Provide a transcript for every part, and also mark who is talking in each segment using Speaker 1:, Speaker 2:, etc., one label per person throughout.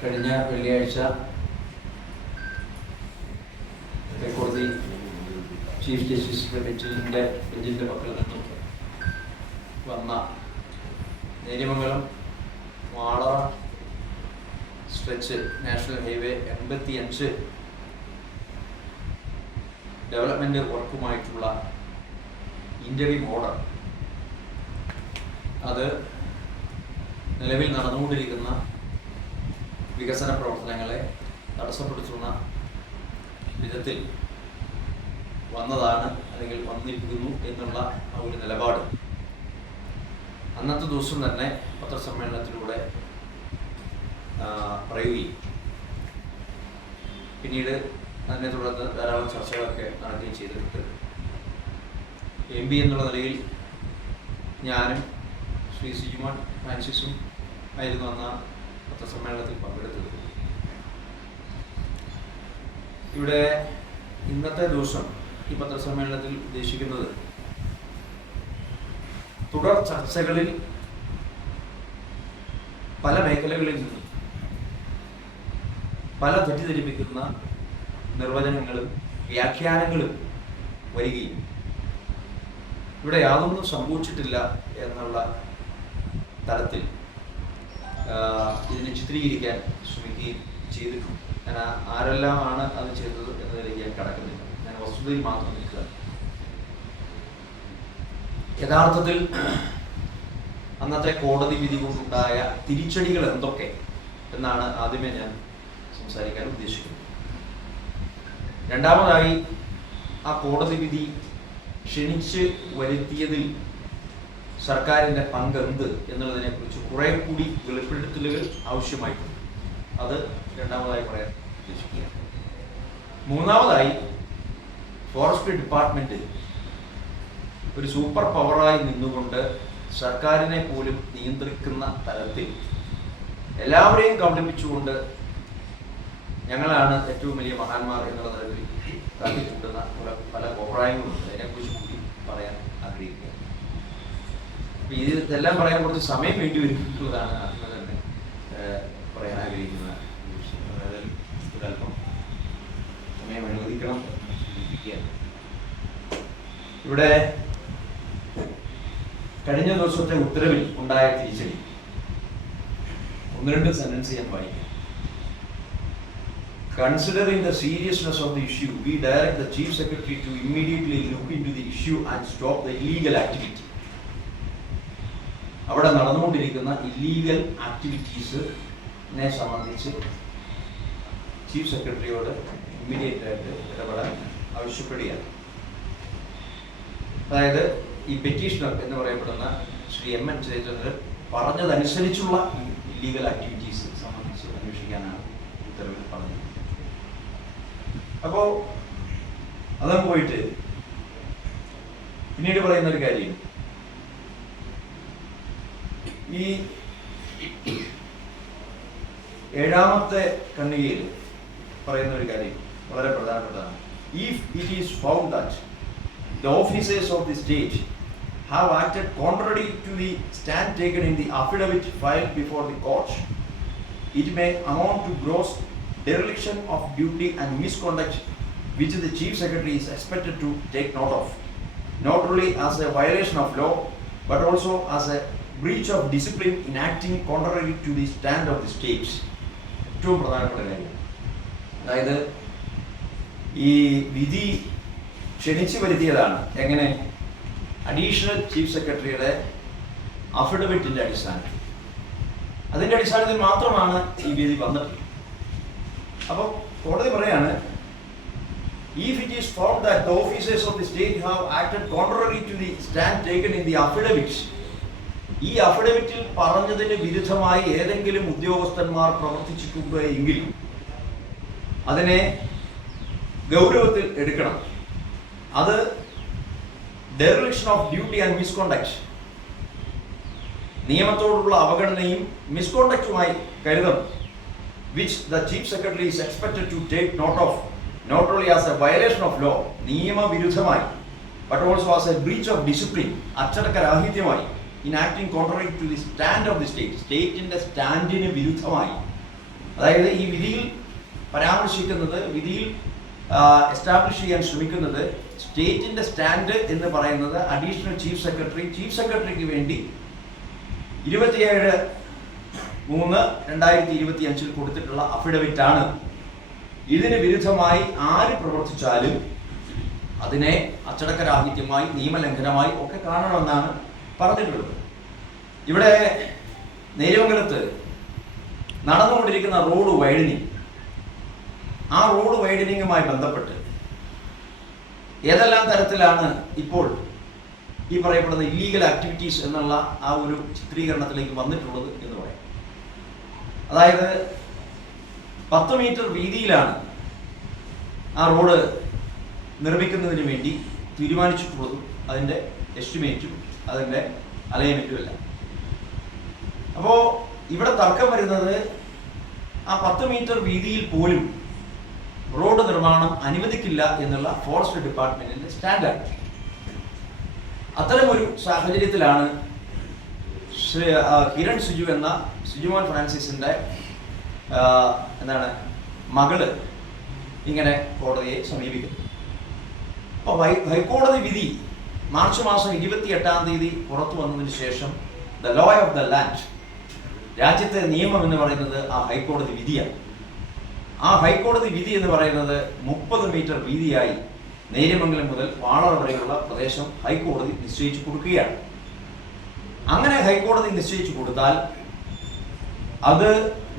Speaker 1: കഴിഞ്ഞ വെള്ളിയാഴ്ച ഹൈക്കോടതി ചീഫ് ജസ്റ്റിസിന്റെ ബെഞ്ചിന്റെ ബെഞ്ചിന്റെ പക്കൽ നിന്നും വന്ന Neriamangalam Valara stretch national highway എൺപത്തി അഞ്ച് ഡെവലപ്മെന്റ് വർക്കുമായിട്ടുള്ള ഇന്റർവ്യൂ ഓർഡർ. അത് നിലവിൽ നടന്നുകൊണ്ടിരിക്കുന്ന വികസന പ്രവർത്തനങ്ങളെ തടസ്സപ്പെടുത്തുന്ന വിധത്തിൽ വന്നതാണ് അല്ലെങ്കിൽ വന്നിരിക്കുന്നു എന്നുള്ള ആ ഒരു നിലപാട്. അന്നത്തെ ദിവസം തന്നെ പത്രസമ്മേളനത്തിലൂടെ പറയുകയും. പിന്നീട് അതിനെ തുടർന്ന് ധാരാളം ചർച്ചകളൊക്കെ നടക്കുകയും ചെയ്തിട്ടുണ്ട്. എം പി എന്നുള്ള നിലയിൽ ഞാനും ശ്രീ സിജുമാൻ ഫ്രാൻസിസും ആയിരുന്നു അന്ന് പത്രസമ്മേളനത്തിൽ പങ്കെടുത്തത്. ഇവിടെ ഇന്നത്തെ ദിവസം ഈ പത്രസമ്മേളനത്തിൽ ഉദ്ദേശിക്കുന്നത് തുടർ ചർച്ചകളിൽ പല മേഖലകളിൽ നിന്നും പല തെറ്റിദ്ധരിപ്പിക്കുന്ന നിർവചനങ്ങളും വ്യാഖ്യാനങ്ങളും വരികയും ഇവിടെ യാതൊന്നും സംഭവിച്ചിട്ടില്ല എന്നുള്ള തലത്തിൽ ഇതിനെ ചിത്രീകരിക്കാൻ ശ്രമിക്കുകയും ചെയ്തിട്ടുണ്ട്. ഞാൻ ആരെല്ലാമാണ് അത് ചെയ്തത് എന്നതിലേക്ക് ഞാൻ കടക്കുന്നില്ല. ഞാൻ വസ്തുതയിൽ മാത്രം നിൽക്കുക. യഥാർത്ഥത്തിൽ അന്നത്തെ കോടതി വിധി കൊണ്ടുണ്ടായ തിരിച്ചടികൾ എന്തൊക്കെ എന്നാണ് ആദ്യമേ ഞാൻ സംസാരിക്കാൻ ഉദ്ദേശിക്കുന്നത്. രണ്ടാമതായി ആ കോടതി വിധി ക്ഷണിച്ച് വരുത്തിയതിൽ സർക്കാരിന്റെ പങ്ക് എന്ത് എന്നുള്ളതിനെ കുറിച്ച് കുറെ കൂടി വെളിപ്പെടുത്തലുകൾ ആവശ്യമായിട്ടുണ്ട്. അത് രണ്ടാമതായി പറയാൻ ഉദ്ദേശിക്കുകയാണ്. മൂന്നാമതായി ഫോറസ്ട്രി ഡിപ്പാർട്ട്മെന്റ് ഒരു സൂപ്പർ പവറായി നിന്നുകൊണ്ട് സർക്കാരിനെ പോലും നിയന്ത്രിക്കുന്ന തലത്തിൽ എല്ലാവരെയും കബളിപ്പിച്ചുകൊണ്ട് ഞങ്ങളാണ് ഏറ്റവും വലിയ മഹാന്മാർ എന്നുള്ള നിലവിൽ കാട്ടിക്കൂട്ടുന്ന പല അഭിപ്രായങ്ങളുണ്ട് അതിനെക്കുറിച്ച് കൂടി പറയാൻ ആഗ്രഹിക്കുക അപ്പൊ ഇത് ഇതെല്ലാം പറയാൻ കുറച്ച് സമയം വേണ്ടി വരും. എന്നുള്ളതാണ് ആത്മ തന്നെ പറയാൻ ആഗ്രഹിക്കുന്ന സമയം അനുവദിക്കണം ഇവിടെ കഴിഞ്ഞ ദിവസത്തെ ഉത്തരവിൽ ഉണ്ടായ തിരിച്ചടി. ഒന്ന് രണ്ട് സെന്റൻസ് ഞാൻ വായിക്കാം. Considering the seriousness of the issue, we direct the Chief Secretary to immediately look into the issue and stop the illegal activity. അവിടെ നടന്നുകൊണ്ടിരിക്കുന്ന ഇല്ലീഗൽ ആക്ടിവിറ്റീസിനെ സംബന്ധിച്ച് ചീഫ് സെക്രട്ടറിയോട് ഇമ്മീഡിയറ്റ് ആയിട്ട് ഇടപെടാൻ ആവശ്യപ്പെടുകയാണ്. അതായത് ഈ പെറ്റീഷണർ എന്ന് പറയപ്പെടുന്ന ശ്രീ എം എൻ ജയചന്ദ്രൻ പറഞ്ഞതനുസരിച്ചുള്ള ഇല്ലീഗൽ ആക്ടിവിറ്റീസ് സംബന്ധിച്ച് അന്വേഷിക്കാനാണ് ഉത്തരവിൽ പറഞ്ഞത്. അപ്പോ അതങ്ങ് പോയിട്ട് പിന്നീട് പറയുന്ന ഒരു കാര്യം ഈ ഏഴാമത്തെ ഖണ്ഡികയിൽ പറയുന്ന ഒരു കാര്യം വളരെ പ്രധാനപ്പെട്ടതാണ് if it is found that the officers of the state have acted contrary to the stand taken in the affidavit filed before the court, it may amount to gross dereliction of duty and misconduct which the chief secretary is expected to take note of, not only as a violation of law, but also as a breach of discipline in acting contrary to the stand of the state. ഏറ്റവും പ്രധാനപ്പെട്ട കാര്യം അതായത് ഈ വിധി ക്ഷണിച്ചു വരുത്തിയതാണ് എങ്ങനെ additional chief സെക്രട്ടറിയുടെ അഫിഡവിറ്റിന്റെ അടിസ്ഥാനത്തിൽ അതിന്റെ അടിസ്ഥാനത്തിൽ മാത്രമാണ് ഈ വിധി വന്നിട്ടുള്ളത് അപ്പോൾ കോടതി പറയാണ് if it is found that the officers of the state have acted contrary to the stand taken in the affidavit ഈ അഫിഡവിറ്റിൽ പറഞ്ഞതിന് വിരുദ്ധമായി ഏതെങ്കിലും ഉദ്യോഗസ്ഥന്മാർ പ്രവർത്തിച്ചിട്ടുണ്ട് എങ്കിൽ അതിനെ ഗൗരവത്തിൽ എടുക്കണം. അത് dereliction of duty and misconduct നിയമത്തോടുള്ള അവഗണനയും മിസ്കോണ്ടക്റ്റുമായി കരുതണം. Which the chief secretary is expected to take note of not only as a violation of law നിയമവിരുദ്ധമായി but also as a breach of discipline അച്ചടക്കരാഹിത്യമായി in acting contrary to the stand of the state. സ്റ്റേറ്റിന്റെ സ്റ്റാൻഡിന് വിരുദ്ധമായി. അതായത് ഈ വിധിയിൽ പരാമർശിക്കുന്നത് വിധിയിൽ establish ചെയ്യാൻ ശ്രമിക്കുന്നത് സ്റ്റേറ്റിന്റെ സ്റ്റാൻഡ് എന്ന് പറയുന്നത് അഡീഷണൽ ചീഫ് സെക്രട്ടറി ചീഫ് സെക്രട്ടറിക്ക് വേണ്ടി ഇരുപത്തിയേഴ് മൂന്ന് രണ്ടായിരത്തി ഇരുപത്തി അഞ്ചിൽ കൊടുത്തിട്ടുള്ള അഫിഡവിറ്റ് ആണ് ഇതിന് വിരുദ്ധമായി ആര് പ്രവർത്തിച്ചാലും അതിനെ അച്ചടക്കരാഹിത്യമായി നിയമലംഘനമായി ഒക്കെ കാണണമെന്നാണ് പറഞ്ഞിട്ടുള്ളത് ഇവിടെ നേര്യമംഗലത്ത് നടന്നുകൊണ്ടിരിക്കുന്ന റോഡ് വൈഡനിങ്. ആ റോഡ് വൈഡനിങ്ങുമായി ബന്ധപ്പെട്ട് ഏതെല്ലാം തരത്തിലാണ് ഇപ്പോൾ ഈ പറയപ്പെടുന്ന ഇല്ലീഗൽ ആക്ടിവിറ്റീസ് എന്നുള്ള ആ ഒരു ചിത്രീകരണത്തിലേക്ക് വന്നിട്ടുള്ളത് എന്ന് പറയാം. അതായത് പത്ത് മീറ്റർ വീതിയിലാണ് ആ റോഡ് നിർമ്മിക്കുന്നതിന് വേണ്ടി തീരുമാനിച്ചിട്ടുള്ളതും അതിന്റെ എസ്റ്റിമേറ്റും. അതിന്റെ അലൈൻമെന്റും അപ്പോ അപ്പോൾ ഇവിടെ തർക്കം വരുന്നത് ആ പത്ത് മീറ്റർ വീതിയിൽ പോലും റോഡ് നിർമ്മാണം അനുവദിക്കില്ല എന്നുള്ള ഫോറസ്റ്റ് ഡിപ്പാർട്ട്മെന്റിന്റെ സ്റ്റാൻഡേർഡ്. അത്തരമൊരു സാഹചര്യത്തിലാണ് കിരൺ സുജു എന്ന സുജുമോൻ ഫ്രാൻസിസിന്റെ എന്താണ് മകൾ ഇങ്ങനെ കോടതിയെ സമീപിക്കുന്നത്. അപ്പോൾ ഹൈക്കോടതി വിധി മാർച്ച് മാസം ഇരുപത്തി എട്ടാം തീയതി പുറത്തു വന്നതിന് ശേഷം the law of the land രാജ്യത്തെ നിയമം എന്ന് പറയുന്നത് ആ ഹൈക്കോടതി വിധിയാണ്. ആ ഹൈക്കോടതി വിധി എന്ന് പറയുന്നത് മുപ്പത് മീറ്റർ വീതിയായി നേര്യമംഗലം മുതൽ വാളറ വരെയുള്ള പ്രദേശം ഹൈക്കോടതി നിശ്ചയിച്ചു കൊടുക്കുകയാണ്. അങ്ങനെ ഹൈക്കോടതി നിശ്ചയിച്ചു കൊടുത്താൽ അത്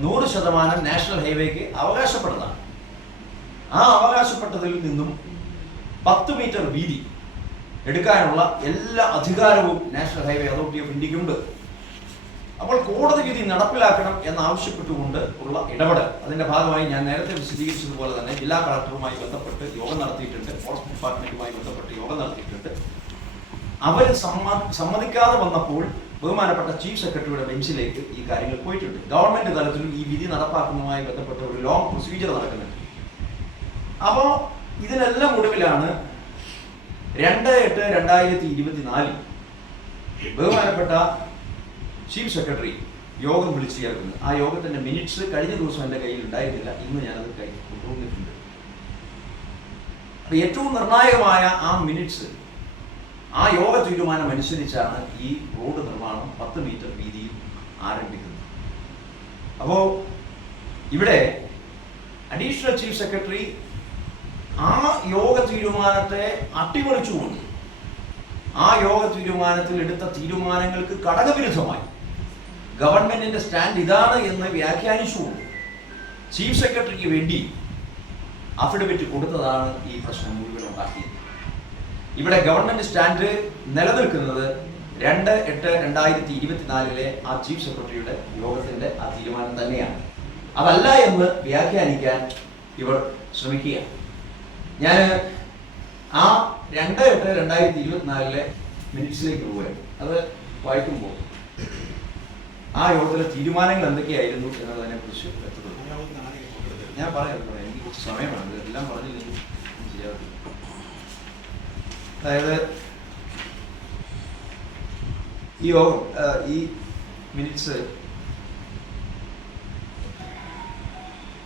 Speaker 1: നൂറ് ശതമാനം നാഷണൽ ഹൈവേക്ക് അവകാശപ്പെട്ടതാണ്. ആ അവകാശപ്പെട്ടതിൽ നിന്നും പത്ത് മീറ്റർ വീതി എടുക്കാനുള്ള എല്ലാ അധികാരവും നാഷണൽ ഹൈവേ അതോറിറ്റി ഓഫ് ഇന്ത്യക്കുണ്ട് അപ്പോൾ കോടതി വിധി നടപ്പിലാക്കണം എന്നാവശ്യപ്പെട്ടുകൊണ്ട് ഉള്ള ഇടപെടൽ. അതിന്റെ ഭാഗമായി ഞാൻ നേരത്തെ വിശദീകരിച്ചതുപോലെ തന്നെ ജില്ലാ കളക്ടറുമായി ബന്ധപ്പെട്ട് യോഗം നടത്തിയിട്ടുണ്ട്. ഫോറസ്റ്റ് ഡിപ്പാർട്ട്മെന്റുമായി ബന്ധപ്പെട്ട് യോഗം നടത്തിയിട്ടുണ്ട്. അവർ സമ്മതിക്കാതെ വന്നപ്പോൾ ബഹുമാനപ്പെട്ട ചീഫ് സെക്രട്ടറിയുടെ ബെഞ്ചിലേക്ക് ഈ കാര്യങ്ങൾ പോയിട്ടുണ്ട്. ഗവൺമെന്റ് തലത്തിലും ഈ വിധി നടപ്പാക്കുന്നതുമായി ബന്ധപ്പെട്ട ഒരു ലോങ് പ്രൊസീജിയർ നടക്കുന്നുണ്ട്. അപ്പോൾ ഇതിനെല്ലാം ഒടുവിലാണ് രണ്ട് എട്ട് രണ്ടായിരത്തി ഇരുപത്തിനാലിൽ ബഹുമാനപ്പെട്ട ചീഫ് സെക്രട്ടറി യോഗം വിളിച്ചു ചേർക്കുന്നത് ആ യോഗത്തിന്റെ മിനിറ്റ്സ് കഴിഞ്ഞ ദിവസം എന്റെ കയ്യിൽ ഉണ്ടായിരുന്നില്ല. ഇന്ന് ഞാനത് കൈ കൊണ്ടുവന്നിട്ടുണ്ട്. അപ്പൊ ഏറ്റവും നിർണായകമായ ആ മിനിറ്റ്സ് ആ യോഗ തീരുമാനം അനുസരിച്ചാണ് ഈ റോഡ് നിർമ്മാണം പത്ത് മീറ്റർ വീതിയിൽ ആരംഭിക്കുന്നത്. അപ്പോൾ ഇവിടെ അഡീഷണൽ ചീഫ് സെക്രട്ടറി ആ യോഗ തീരുമാനത്തെ അട്ടിമറിച്ചുകൊണ്ട് ആ യോഗ തീരുമാനത്തിൽ എടുത്ത തീരുമാനങ്ങൾക്ക് ഘടകവിരുദ്ധമായി ഗവൺമെന്റിന്റെ സ്റ്റാൻഡ് ഇതാണ് എന്ന് വ്യാഖ്യാനിച്ചുകൊണ്ട് ചീഫ് സെക്രട്ടറിക്ക് വേണ്ടി അഫിഡവിറ്റ് കൊടുത്തതാണ് ഈ പ്രശ്നം മുഴുവൻ ഉണ്ടാക്കിയത്. ഇവിടെ ഗവൺമെന്റ് സ്റ്റാൻഡ് നിലനിൽക്കുന്നത് രണ്ട് എട്ട് രണ്ടായിരത്തി ഇരുപത്തിനാലിലെ ആ ചീഫ് സെക്രട്ടറിയുടെ യോഗത്തിന്റെ ആ തീരുമാനം തന്നെയാണ്. അതല്ല എന്ന് വ്യാഖ്യാനിക്കാൻ ഇവർ ശ്രമിക്കുകയാണ്. ഞാൻ ആ രണ്ട് എട്ട് രണ്ടായിരത്തി ഇരുപത്തിനാലിലെ മിനിറ്റ്സിലേക്ക് പോവുകയാണ്. അത് വായിക്കുമ്പോൾ ആ യോഗത്തിലെ തീരുമാനങ്ങൾ എന്തൊക്കെയായിരുന്നു എന്നതിനെ കുറിച്ച് ഞാൻ പറയാം എനിക്ക് കുറച്ച് സമയമാണ് എല്ലാം പറഞ്ഞില്ലെങ്കിൽ ചെയ്യാറില്ല അതായത് ഈ യോഗം ഈ minutes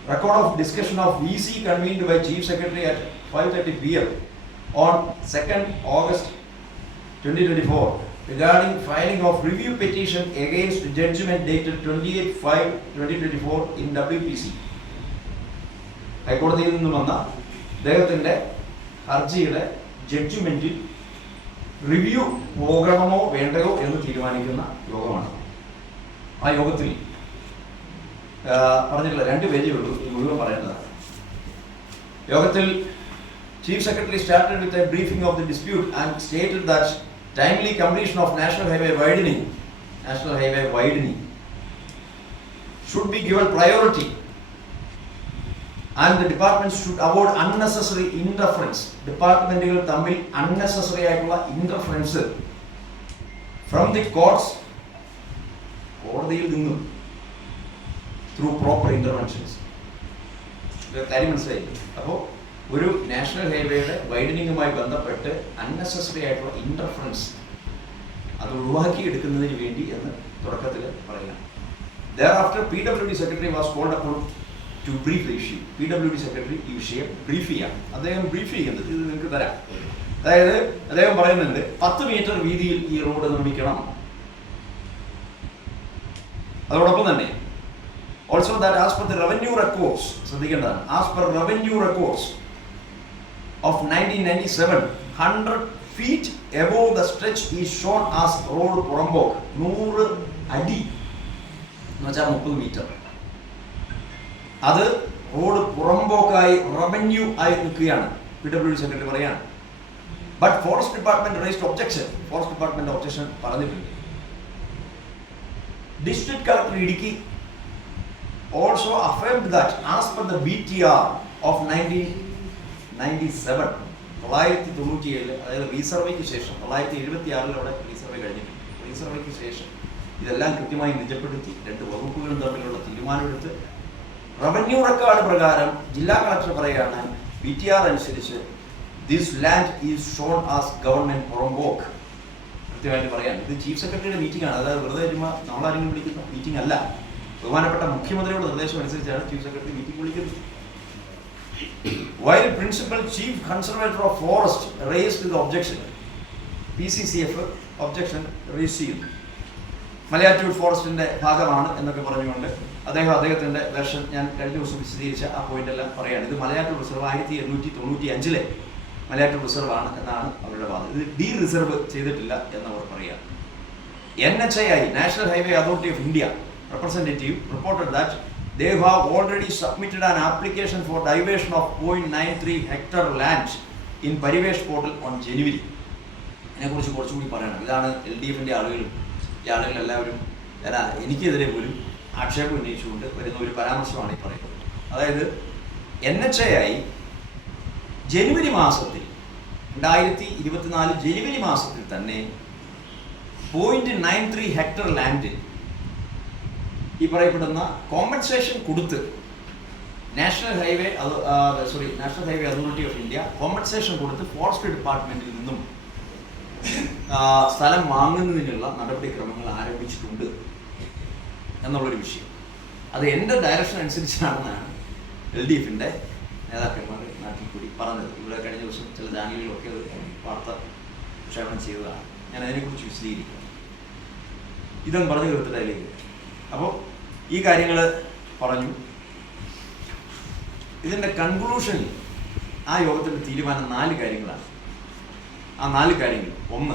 Speaker 1: record of discussion of VC convened by chief secretary at 5:30 PM on 2nd August 2024 regarding filing of review petition against judgment dated 28/5/2024 in WPC. ഹൈക്കോടതിയിൽ നിന്ന് വന്ന അദ്ദേഹത്തിന്റെ ഹർജിയുടെ ജഡ്ജ്മെന്റിൽ റിവ്യൂ പോകണമോ വേണ്ടയോ എന്ന് തീരുമാനിക്കുന്ന യോഗമാണ് ആ യോഗത്തിൽ ആ, പറഞ്ഞിട്ടുള്ള രണ്ട് പേജേ ഉള്ളൂ മുഴുവൻ പറയേണ്ടതാണ് യോഗത്തിൽ chief secretary started with a briefing of the dispute and stated that timely completion of national highway widening national highway widening should be given priority and the department should avoid unnecessary interference ഡിപ്പാർട്ട്മെന്റുകൾ തമ്മിൽ unnecessary ആയിട്ടുള്ള interference from the courts കോടതിയിൽ നിന്നും through proper interventions കാര്യം മനസ്സിലായി അപ്പോൾ ഒരു national ഹൈവേയുടെ വൈഡനിങ്ങുമായി ബന്ധപ്പെട്ട് അൺനെസസറി ആയിട്ടുള്ള ഇന്റർഫറൻസ് അത് ഒഴിവാക്കി എടുക്കുന്നതിന് വേണ്ടി എന്ന് തുടക്കത്തിൽ പറയാം. Thereafter P W D secretary was called upon to brief issue P W D secretary ഈ വിഷയം ബ്രീഫ് ചെയ്യാം. അദ്ദേഹം ബ്രീഫ് ചെയ്യുന്നത് ഇത് നിങ്ങൾക്ക് തരാം. അതായത് അദ്ദേഹം പറയുന്നുണ്ട് പത്ത് മീറ്റർ വീതിയിൽ ഈ റോഡ് നിർമ്മിക്കണം. അതോടൊപ്പം തന്നെ also that as per the revenue records ശ്രദ്ധിക്കേണ്ടതാണ് as per revenue records ninety seven hundred feet above the stretch ഈ ഷോൺ ആസ് റോഡ് പുറമ്പോക്ക് നൂറ് അടി എന്ന് വെച്ചാൽ മുപ്പത് മീറ്റർ അത് റോഡ് പുറമ്പോക്കായി റവന്യൂ ആയി നിൽക്കുകയാണ്. പി ഡബ്ല്യു സെക്രട്ടറി പറയാണ്. But forest department raised objection forest department objection പറഞ്ഞിട്ടുണ്ട്. District collector Idukki also affirmed that as per the B T R of nineteen ninety seven തൊള്ളായിരത്തി തൊണ്ണൂറ്റി ഏഴിൽ അതായത് റീസർവേക്ക് ശേഷം തൊള്ളായിരത്തി എഴുപത്തി ആറിൽ അവിടെ റീസർവേ കഴിഞ്ഞിട്ടുണ്ട്. റീസർവേക്ക് ശേഷം ഇതെല്ലാം കൃത്യമായി നിജപ്പെടുത്തി രണ്ട് വകുപ്പുകളും തമ്മിലുള്ള തീരുമാനമെടുത്ത് റവന്യൂ റെക്കോർഡ് പ്രകാരം ജില്ലാ കളക്ടർ പറയുകയാണ് ബി ടി ആർ അനുസരിച്ച് this land is shown as government പുറമ്പോക്ക്. കൃത്യമായിട്ട് പറയാം. ഇത് ചീഫ് സെക്രട്ടറിയുടെ മീറ്റിംഗ് ആണ് അതായത് വെറുതെ ചുമ്മാ നമ്മളാരെങ്കിലും വിളിക്കുന്ന മീറ്റിംഗ് അല്ല. ബഹുമാനപ്പെട്ട മുഖ്യമന്ത്രിയുടെ നിർദ്ദേശം അനുസരിച്ചാണ് ചീഫ് സെക്രട്ടറി മീറ്റിംഗ് വിളിക്കുന്നത്. While Principal Chief Conservator of objection P C C F objection raise ചെയ്യുന്നു മലയാറ്റൂർ ഫോറസ്റ്റിന്റെ ഭാഗമാണ് എന്നൊക്കെ പറഞ്ഞുകൊണ്ട് അദ്ദേഹം അദ്ദേഹത്തിന്റെ വെർഷൻ ഞാൻ കഴിഞ്ഞ ദിവസം വിശദീകരിച്ച ആ പോയിന്റ് എല്ലാം പറയുകയാണ്. ഇത് മലയാറ്റൂർ റിസർവ് ആയിരത്തി എണ്ണൂറ്റി തൊണ്ണൂറ്റി അഞ്ചിലെ മലയാറ്റൂർ റിസർവ് ആണ് എന്നാണ് അവരുടെ വാദം. ഇത് ഡി റിസർവ് ചെയ്തിട്ടില്ല എന്നവർ പറയുക N H I national highway authority of India representative reported that they have already submitted an application for diversion of 0.93 hectare land in Parivesh portal on January ഇതിനെക്കുറിച്ച് കുറച്ചുകൂടി പറയണം. ഇതാണ് എൽ ഡി എഫിന്റെ ആളുകളും ഈ ആളുകൾ എല്ലാവരും ഞാൻ എനിക്കെതിരെ പോലും ആക്ഷേപം ഉന്നയിച്ചുകൊണ്ട് വരുന്ന ഒരു പരാമർശമാണ് ഈ പറയുന്നത്. അതായത് എൻ എച്ച് എ ആയി ജനുവരി മാസത്തിൽ രണ്ടായിരത്തി ഇരുപത്തിനാല് ജനുവരി മാസത്തിൽ തന്നെ പോയിന്റ് നയൻ ത്രീ ഹെക്ടർ ലാൻഡിൽ ഈ പറയപ്പെടുന്ന കോമ്പൻസേഷൻ കൊടുത്ത് national highway sorry national highway authority of India compensation കൊടുത്ത് ഫോറസ്റ്റ് ഡിപ്പാർട്ട്മെന്റിൽ നിന്നും സ്ഥലം വാങ്ങുന്നതിനുള്ള നടപടിക്രമങ്ങൾ ആരംഭിച്ചിട്ടുണ്ട് എന്നുള്ളൊരു വിഷയം. അത് എന്റെ ഡയറക്ഷൻ അനുസരിച്ചാണെന്നാണ് എൽ ഡി എഫിന്റെ നേതാക്കന്മാർ നാട്ടിൽ കൂടി പറഞ്ഞത്. ഇവിടെ കഴിഞ്ഞ ദിവസം ചില ചാനലുകളൊക്കെ അത് വാർത്ത പ്രക്ഷേപണം ചെയ്തതാണ്. ഞാൻ അതിനെക്കുറിച്ച് വിശദീകരിക്കാം. ഇതും പറഞ്ഞു അതിലേക്ക് അപ്പോൾ ഈ കാര്യങ്ങൾ പറഞ്ഞു. ഇതിന്റെ കൺക്ലൂഷൻ ആ യോഗത്തിന്റെ തീരുമാനം നാല് കാര്യങ്ങളാണ്. ആ നാല് കാര്യങ്ങൾ. ഒന്ന്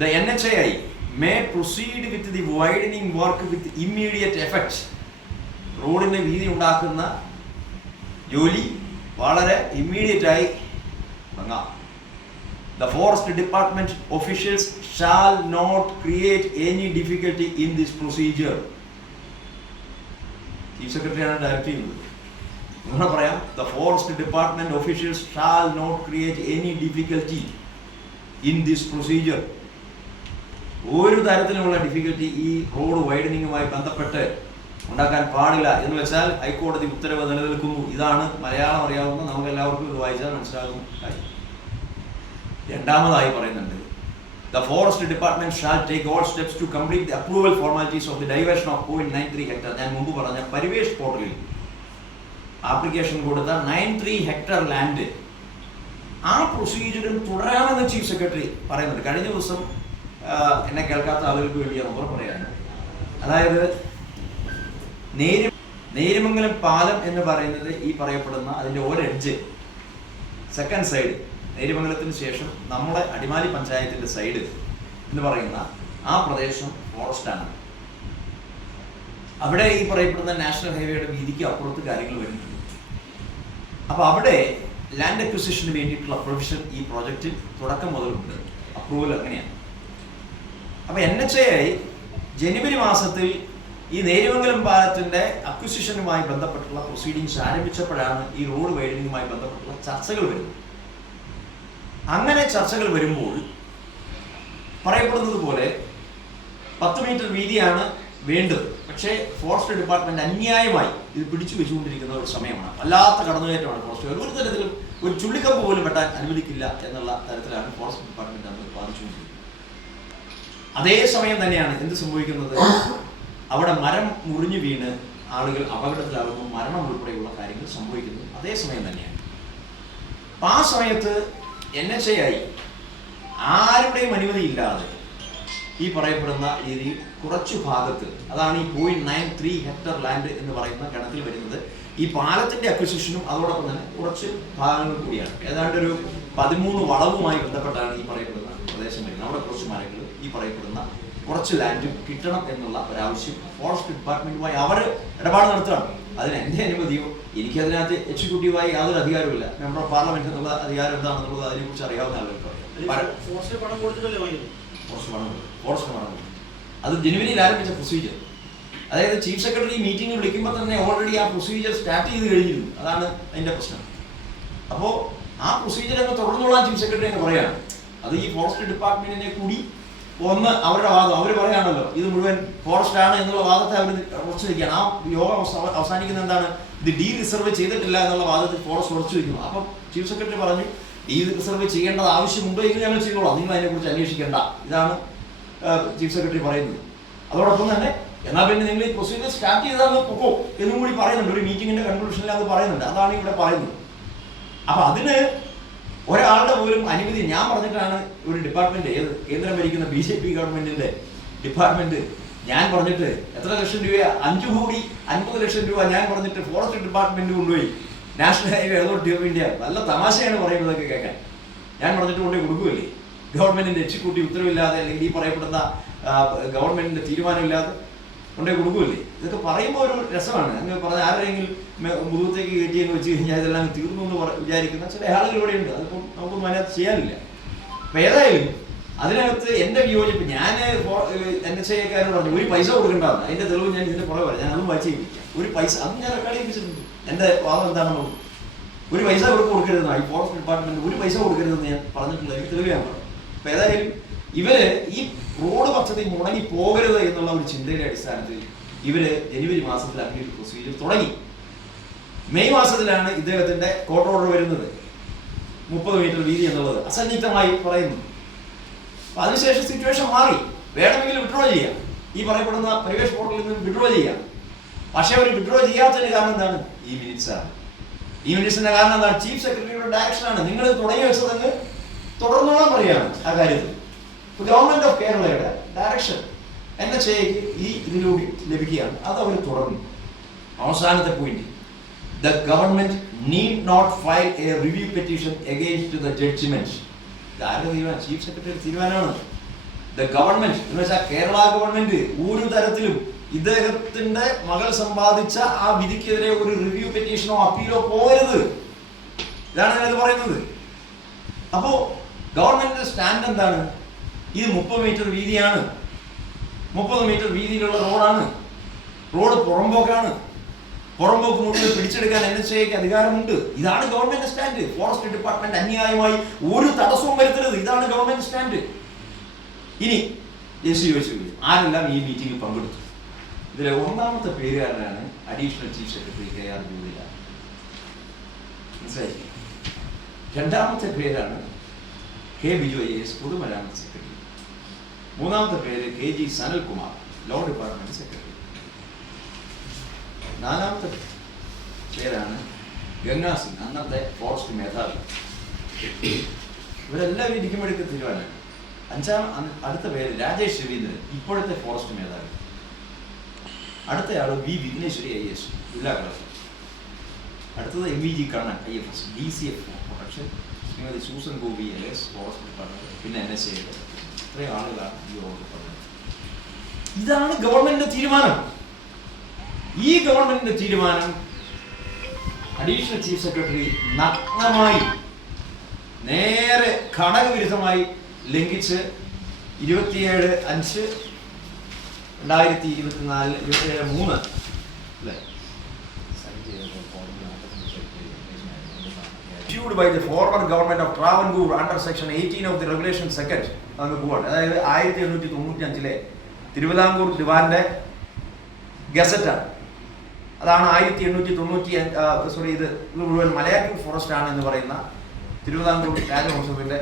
Speaker 1: the N H A I may proceed with the widening work with immediate effect റോഡിന് വീതി ഉണ്ടാക്കുന്ന ജോലി വളരെ ഇമ്മീഡിയറ്റ് ആയി തുടങ്ങാം The forest department officials shall not create any difficulty in this procedure. Chief സെക്രട്ടറിയാണ് ഡയറക്റ്റ് ചെയ്യുന്നത്. നിങ്ങൾ പറയാം the forest department officials shall not create any difficulty in this procedure ഒരു തരത്തിലുമുള്ള ഡിഫിക്കൽറ്റി ഈ റോഡ് വൈഡനിങ്ങുമായി ബന്ധപ്പെട്ട് ഉണ്ടാക്കാൻ പാടില്ല എന്ന് വെച്ചാൽ ഹൈക്കോടതി ഉത്തരവ് നിലനിൽക്കുന്നു. ഇതാണ് മലയാളം അറിയാവുന്ന നമുക്ക് എല്ലാവർക്കും ഇത് വായിച്ചാൽ മനസ്സിലാകും കാര്യം. രണ്ടാമതായി പറയുന്നുണ്ട് the forest department shall take all steps to complete the approval formalities of the diversion of point nine three hectare ഞാൻ മുമ്പ് പറഞ്ഞ പരിവേഷ് പോർട്ടലിൽ ആപ്ലിക്കേഷൻ കൊടുത്ത നയൻ ത്രീ ഹെക്ടർ ലാൻഡ് ആ പ്രൊസീജിയറും തുടരാമെന്ന് ചീഫ് സെക്രട്ടറി പറയുന്നുണ്ട്. കഴിഞ്ഞ ദിവസം എന്നെ കേൾക്കാത്ത ആളുകൾക്ക് വേണ്ടി നമ്പർ പറയാണ് അതായത് നേരി നേരിമംഗലം പാലം എന്ന് പറയുന്നത് ഈ പറയപ്പെടുന്ന അതിന്റെ ഒരു എഡ്ജ് സെക്കൻഡ് സൈഡ് നേരിമംഗലത്തിന് ശേഷം നമ്മുടെ അടിമാലി പഞ്ചായത്തിന്റെ സൈഡ് എന്ന് പറയുന്ന ആ പ്രദേശം ഫോറസ്റ്റാണ് അവിടെ ഈ പറയപ്പെടുന്ന നാഷണൽ ഹൈവേയുടെ വീതിക്ക് അപ്പുറത്ത് കാര്യങ്ങൾ വരുന്നുണ്ട്. അപ്പൊ അവിടെ ലാൻഡ് അക്വിസിഷന് വേണ്ടിയിട്ടുള്ള പ്രൊവിഷൻ ഈ പ്രോജക്റ്റിൽ തുടക്കം മുതലുണ്ട്. അപ്രൂവൽ അങ്ങനെയാണ്. അപ്പൊ എൻ എച്ച് എ ആയി ജനുവരി മാസത്തിൽ ഈ നേരിമംഗലം പാലത്തിന്റെ അക്വിസിഷനുമായി ബന്ധപ്പെട്ടുള്ള പ്രൊസീഡിങ്സ് ആരംഭിച്ചപ്പോഴാണ് ഈ റോഡ് വൈഡനിങ്ങുമായി ബന്ധപ്പെട്ടുള്ള ചർച്ചകൾ വരുന്നത്. അങ്ങനെ ചർച്ചകൾ വരുമ്പോൾ പറയപ്പെടുന്നത് പോലെ പത്ത് മീറ്റർ വീതിയാണ് വേണ്ടത്. പക്ഷേ ഫോറസ്റ്റ് ഡിപ്പാർട്ട്മെന്റ് അന്യായമായി ഇത് പിടിച്ചു വെച്ചുകൊണ്ടിരിക്കുന്ന ഒരു സമയമാണ്. വല്ലാത്ത കടന്നുകയറ്റമാണ് ഫോറസ്റ്റ് ഒരു തരത്തിലും ഒരു ചുള്ളിക്കമ്പ് പോലും വെട്ടാൻ അനുവദിക്കില്ല എന്നുള്ള തരത്തിലാണ് ഫോറസ്റ്റ് ഡിപ്പാർട്ട്മെന്റ് അന്ന് ബാധിച്ചുകൊണ്ടിരിക്കുന്നത്. അതേസമയം തന്നെയാണ് എന്ത് സംഭവിക്കുന്നത്? അവിടെ മരം മുറിഞ്ഞു വീണ് ആളുകൾ അപകടത്തിലാകുമ്പോൾ മരണം ഉൾപ്പെടെയുള്ള കാര്യങ്ങൾ സംഭവിക്കുന്നു. അതേസമയം തന്നെയാണ്. അപ്പം ആ സമയത്ത് എൻ എച്ച് ഐ ആയി ആരുടെയും അനുമതി ഇല്ലാതെ ഈ പറയപ്പെടുന്ന രീതിയിൽ കുറച്ചു ഭാഗത്ത് അതാണ് ഈ point nine three hectare land എന്ന് പറയുന്ന ഗണത്തിൽ വരുന്നത്. ഈ പാലത്തിന്റെ അക്വിസിഷനും അതോടൊപ്പം തന്നെ കുറച്ച് ഭാഗങ്ങൾ കൂടിയാണ്. ഏതാണ്ട് ഒരു പതിമൂന്ന് വളവുമായി ബന്ധപ്പെട്ടാണ് ഈ പറയപ്പെടുന്ന പ്രദേശം വരുന്നത്. അവിടെ കുറച്ച് മരങ്ങൾ ഈ പറയപ്പെടുന്ന കുറച്ച് ലാൻഡും കിട്ടണം എന്നുള്ള ഒരാവശ്യം ഫോറസ്റ്റ് ഡിപ്പാർട്ട്മെന്റുമായി അവർ ഇടപാട് നടത്തുകയാണ്. അതിന് എന്റെ അനുമതിയോ എനിക്കതിനകത്ത് എക്സിക്യൂട്ടീവായി യാതൊരു അധികാരമില്ല മെമ്പർ ഓഫ് പാർലമെന്റ് എന്നുള്ള അധികാരം എന്താണെന്നുള്ളത് അതിനെക്കുറിച്ച് അറിയാവുന്ന ആളുകൾക്ക്.
Speaker 2: ഫോറസ്റ്റ് പണം
Speaker 1: ഫോറസ്റ്റ്. അത് ജനുവരിയിൽ ആരംഭിച്ച പ്രൊസീജിയർ അതായത് ചീഫ് സെക്രട്ടറി മീറ്റിംഗ് വിളിക്കുമ്പോൾ തന്നെ ഓൾറെഡി ആ പ്രൊസീജിയർ സ്റ്റാർട്ട് ചെയ്ത് കഴിഞ്ഞിരുന്നു. അതാണ് അതിന്റെ പ്രശ്നം. അപ്പോൾ ആ പ്രൊസീജിയർ അങ്ങ് തുടർന്നോളാൻ ചീഫ് സെക്രട്ടറി അങ്ങ് പറയാണ് അത് ഈ ഫോറസ്റ്റ് ഡിപ്പാർട്ട്മെന്റിനെ കൂടി ഒന്ന് അവരുടെ വാദം. അവർ പറയാണല്ലോ ഇത് മുഴുവൻ ഫോറസ്റ്റ് ആണ് എന്നുള്ള വാദത്തെ അവർ ഉറച്ചു വയ്ക്കുകയാണ് ആ യോഗം അവസ- അവസാനിക്കുന്ന എന്താണ്? ഇത് ഡീ റിസർവ് ചെയ്തിട്ടില്ല എന്നുള്ള വാദത്തിൽ ഫോറസ്റ്റ് ഉറച്ചു വയ്ക്കുന്നു അപ്പം ചീഫ് സെക്രട്ടറി പറഞ്ഞു ഡീ റിസർവ് ചെയ്യേണ്ടത് ആവശ്യമുണ്ടോ എങ്കിൽ ഞങ്ങൾ ചെയ്തോളാം നിങ്ങൾ അതിനെക്കുറിച്ച് അന്വേഷിക്കേണ്ട. ഇതാണ് ചീഫ് സെക്രട്ടറി പറയുന്നത്. അതോടൊപ്പം തന്നെ എന്നാൽ പിന്നെ നിങ്ങൾ ഈ പ്രൊസീജിയർ സ്റ്റാർട്ട് ചെയ്താൽ പൊക്കോ എന്നും കൂടി പറയുന്നുണ്ട്. ഒരു മീറ്റിംഗിന്റെ കൺക്ലൂഷനിൽ അത് പറയുന്നുണ്ട്. അതാണ് ഇവിടെ പറയുന്നത്. അപ്പൊ അതിന് ഒരാളുടെ പോലും അനുമതി ഞാൻ പറഞ്ഞിട്ടാണ് ഒരു ഡിപ്പാർട്ട്മെന്റ് ഏത് കേന്ദ്രം ഭരിക്കുന്ന ബി ജെ പി ഗവൺമെന്റിന്റെ ഡിപ്പാർട്ട്മെന്റ് ഞാൻ പറഞ്ഞിട്ട് എത്ര ലക്ഷം രൂപ അഞ്ചു കോടി അൻപത് ലക്ഷം രൂപ ഞാൻ പറഞ്ഞിട്ട് ഫോറസ്റ്റ് ഡിപ്പാർട്ട്മെന്റ് കൊണ്ടുപോയി. National highway authority of India നല്ല തമാശയാണ് പറയുന്നതൊക്കെ കേൾക്കാൻ. ഞാൻ പറഞ്ഞിട്ട് കൊണ്ടുപോയി കൊടുക്കുകയല്ലേ? ഗവൺമെന്റിന്റെ എക്സിക്യൂട്ടീവ് ഉത്തരവില്ലാതെ അല്ലെങ്കിൽ ഈ പറയപ്പെടുന്ന ഗവൺമെന്റിന്റെ തീരുമാനമില്ലാതെ കൊണ്ടേ കൊടുക്കുമല്ലേ? ഇതൊക്കെ പറയുമ്പോൾ ഒരു രസമാണ്. അങ്ങ് പറഞ്ഞ ആരെങ്കിലും മുഖത്തേക്ക് കയറ്റി എന്ന് വെച്ച് കഴിഞ്ഞാൽ ഇതെല്ലാം തീർന്നു എന്ന് വിചാരിക്കുന്ന ചില ആളുകൾ ഇവിടെ ഉണ്ട്. അതിപ്പം നമുക്കൊന്നും അതിനകത്ത് ചെയ്യാനില്ല. അപ്പം ഏതായാലും അതിനകത്ത് എന്റെ വിയോജിപ്പ് ഞാൻ എൻ എസ് ഐക്കാരോട് പറഞ്ഞു ഒരു പൈസ കൊടുക്കേണ്ടതാണ് അതിന്റെ തെളിവ് ഞാൻ ഇതിന്റെ പുറകെ പറയാം. ഞാൻ അതും വായിച്ച് ചെയ്യിപ്പിക്കാം ഒരു പൈസ അതും ഞാൻ റെക്കോർഡ് ചെയ്യിപ്പിച്ചിട്ടുണ്ട്. എന്റെ വാദം എന്താണെന്ന് ഒരു പൈസ അവർക്ക് കൊടുക്കരുതെന്ന് ഈ ഫോറസ്റ്റ് ഡിപ്പാർട്ട്മെന്റ് ഒരു പൈസ കൊടുക്കരുതെന്ന് ഞാൻ പറഞ്ഞിട്ടുണ്ട് എനിക്ക് തെളിവ് ഞാൻ പറഞ്ഞു. അപ്പം ഏതായാലും ഇവർ ഈ റോഡ് പദ്ധതി മുടങ്ങി പോകരുത് എന്നുള്ള ഒരു ചിന്തയുടെ അടിസ്ഥാനത്തിൽ ഇവർ ജനുവരി മാസത്തിൽ അങ്ങനെ പ്രൊസീജിയർ തുടങ്ങി. മെയ് മാസത്തിലാണ് ഇദ്ദേഹത്തിന്റെ കോർട്ട് ഓർഡർ വരുന്നത്. മുപ്പത് മീറ്റർ വീതി എന്നുള്ളത് അസന്നിഗ്ധമായി പറയുന്നു. അതിനുശേഷം സിറ്റുവേഷൻ മാറി. വേണമെങ്കിൽ വിഡ്രോ ചെയ്യാം. ഈ പറയപ്പെടുന്ന പരിവേഷ് പോർട്ടലിൽ നിന്ന് വിഡ്രോ ചെയ്യാം. പക്ഷെ അവർ വിഡ്രോ ചെയ്യാത്തതിന് കാരണം എന്താണ്? ഈ മിനിറ്റ്സ് ആണ്. ഈ മിനിറ്റ്സിന്റെ കാരണം എന്താണ്? ചീഫ് സെക്രട്ടറിയുടെ ഡയറക്ഷൻ ആണ്. നിങ്ങൾ തുടങ്ങി വെച്ചതെന്ന് തുടർന്നോളാൻ പറയാണ് ആ കാര്യത്തിൽ. ഗവൺമെന്റ് ഓഫ് കേരളയുടെ ഡയറക്ഷൻ എൻ എച്ച് എക്ക് ഈ ഇതിലൂടെ ലഭിക്കുകയാണ്. അത് അവർ തുടർന്നു. അവസാനത്തെ point the government need not file a review petition against the judgment ആരുടെ ചീഫ് സെക്രട്ടറി തീരുമാനമാണ് ദ ഗവൺമെന്റ് എന്ന് വെച്ചാൽ കേരള ഗവൺമെന്റ് ഒരു തരത്തിലും ഇദ്ദേഹത്തിന്റെ മകൾ സമ്പാദിച്ച ആ വിധിക്കെതിരെ ഒരു റിവ്യൂ പെറ്റീഷനോ അപ്പീലോ പോകരുത് ഇതാണ് ഞാനത് പറയുന്നത്. അപ്പോ ഗവൺമെന്റിന്റെ സ്റ്റാൻഡ് എന്താണ്? ഇത് മുപ്പത് മീറ്റർ വീതിയാണ്. മുപ്പത് മീറ്റർ വീതിയിലുള്ള റോഡാണ്. റോഡ് പുറമ്പോക്കാണ്. പുറമ്പോക്ക് മുഴുവൻ പിടിച്ചെടുക്കാൻ എൻ എസ് ഐക്ക് അധികാരമുണ്ട്. ഇതാണ് ഗവൺമെന്റ് സ്റ്റാൻഡ്. ഫോറസ്റ്റ് ഡിപ്പാർട്ട്മെന്റ് അന്യായമായി ഒരു തടസ്സവും വരുത്തരുത്. ഇതാണ് ഗവൺമെന്റ് സ്റ്റാൻഡ്. ഇനി യേശു ചോദിച്ചു ആരെല്ലാം ഈ മീറ്റിംഗിൽ പങ്കെടുത്തു? ഇതിലെ ഒന്നാമത്തെ പേരുകാരനാണ് additional chief secretary K R Julia രണ്ടാമത്തെ പേരാണ് കെ ബിജു എസ് പൊതുമരാമത്ത് സെക്രട്ടറി മൂന്നാമത്തെ പേര് K G Sanalkumar law department secretary നാലാമത്തെ പേരാണ് ഗംഗാ സിംഗ് അന്നത്തെ ഫോറസ്റ്റ് മേധാവി. ഇവരെല്ലാവരും ഇരിക്കുമ്പോഴേക്ക് തീരുമാനമാണ്. അഞ്ചാം അടുത്ത പേര് രാജേഷ് രവീന്ദ്രൻ ഇപ്പോഴത്തെ ഫോറസ്റ്റ് മേധാവി. അടുത്തയാൾ വി വിഘ്നേശ്വരി ഐ എസ് ജില്ലാ കളക്ടർ. അടുത്തത് M V G Kannan I F S D C F protection Shrimati Susan Gopi L S forest department പിന്നെ എൻ എസ് എ ഇത്രയും ആളുകളാണ് ഈ യോഗത്തിൽ ഇതാണ് ഗവൺമെന്റിന്റെ തീരുമാനം. ഈ ഗവൺമെന്റിന്റെ തീരുമാനം അഡീഷണൽ ചീഫ് സെക്രട്ടറി നഗ്നമായി നേരെ ഘടകവിരുദ്ധമായി ലംഘിച്ച് ഇരുപത്തിയേഴ് അഞ്ച് രണ്ടായിരത്തി ഇരുപത്തിനാല് ഇരുപത്തിയേഴ് മൂന്ന് issued by the former government of Travancore under section 18 of the regulation second. അങ്ങ് പോവാണ്. അതായത് ആയിരത്തി എണ്ണൂറ്റി തൊണ്ണൂറ്റി അഞ്ചിലെ തിരുവിതാംകൂർ ദിവാന്റെ ഗസറ്റാണ്. അതാണ് ആയിരത്തി എണ്ണൂറ്റി തൊണ്ണൂറ്റി സോറി ഇത് മുഴുവൻ മലയാറ്റൂർ ഫോറസ്റ്റ് ആണ് എന്ന് പറയുന്ന തിരുവിതാംകൂർ രാജവംശത്തിന്റെ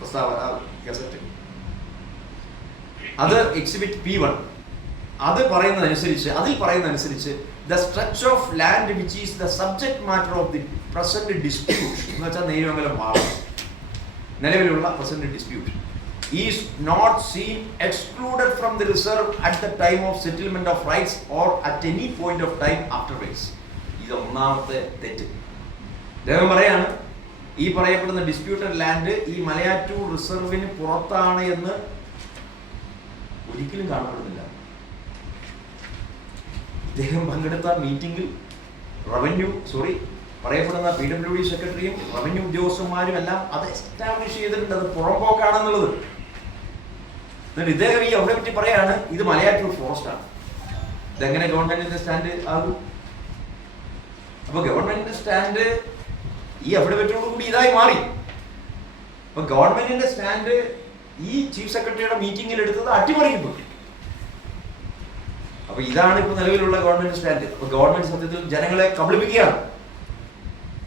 Speaker 1: പ്രസ്താവന ഗസറ്റ്. അത് എക്സിബിറ്റ് പി വൺ അത് പറയുന്നതനുസരിച്ച് അതിൽ പറയുന്നതനുസരിച്ച് the stretch of land which is the subject matter of the present dispute എന്ന് വെച്ചാൽ നെയ്യമംഗലം മാറും നിലവിലുള്ള present dispute is not seen excluded from the reserve at the time of settlement of rights or at any point of time after rights ഇത് ഒന്നാമത്തെ തെറ്റ്. അദ്ദേഹം പറയാണ് ഈ പറയപ്പെടുന്ന ഡിസ്പ്യൂട്ടഡ് ലാൻഡ് ഈ മലയാറ്റൂർ റിസർവിന് പുറത്താണ് എന്ന് ഒരിക്കലും കാണപ്പെടുന്നില്ല. ഇദ്ദേഹം പങ്കെടുത്ത മീറ്റിംഗിൽ റവന്യൂ സോറി പറയപ്പെടുന്ന പി ഡബ്ല്യു ഡി സെക്രട്ടറിയും റവന്യൂ ഉദ്യോഗസ്ഥന്മാരും എല്ലാം അത് എസ്റ്റാബ്ലിഷ് ചെയ്തിട്ടുണ്ട്. അത് പുറമ്പോക്കാണെന്നുള്ളത്. എന്നിട്ട് ഇദ്ദേഹം ഈ അവിടെ പറ്റി പറയാണ് ഇത് മലയാറ്റൂർ ഫോറസ്റ്റ് ആണ്. ഇതെങ്ങനെ ഗവൺമെന്റിന്റെ സ്റ്റാൻഡ് ആകും? അപ്പൊ ഗവൺമെന്റിന്റെ സ്റ്റാൻഡ് ഈ അഫിഡവിറ്റോട് കൂടി ഇതായി മാറി. അപ്പൊ ഗവൺമെന്റിന്റെ സ്റ്റാൻഡ് ഈ ചീഫ് സെക്രട്ടറിയുടെ മീറ്റിംഗിൽ എടുത്തത് അട്ടിമറിക്കുന്നു അപ്പൊ ഇതാണ് ഇപ്പൊ നിലവിലുള്ള ഗവൺമെന്റ് സ്റ്റാൻഡ് അപ്പൊ ഗവൺമെന്റ് സത്യത്തിൽ ജനങ്ങളെ കബളിപ്പിക്കുകയാണ്.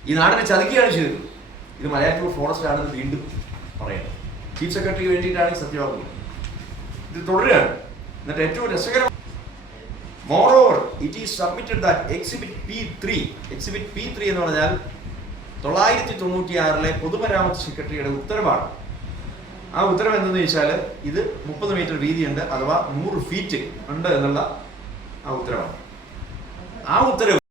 Speaker 1: ഈ നാടിനെ ചതിക്കുകയാണ് ചെയ്തത്. ഇത് മലയാറ്റൂർ ഫോറസ്റ്റ് ആണെന്ന് വീണ്ടും പറയാം ചീഫ് സെക്രട്ടറിക്ക് വേണ്ടിയിട്ടാണ് സത്യവാദം. ഇത് തുടരുകയാണ്. എന്നിട്ട് ഏറ്റവും രസകരം moreover it is submitted that exhibit P three exhibit P three എന്ന് പറഞ്ഞാൽ തൊള്ളായിരത്തി തൊണ്ണൂറ്റി ആറിലെ പൊതുമരാമത്ത് സെക്രട്ടറിയുടെ ഉത്തരവാണ്. ആ ഉത്തരവ് എന്തെന്ന് ചോദിച്ചാൽ ഇത് മുപ്പത് മീറ്റർ വീതിയുണ്ട് അഥവാ നൂറ് ഫീറ്റ് ഉണ്ട് എന്നുള്ള ആ ഉത്തരവാണ്. ആ ഉത്തരവ്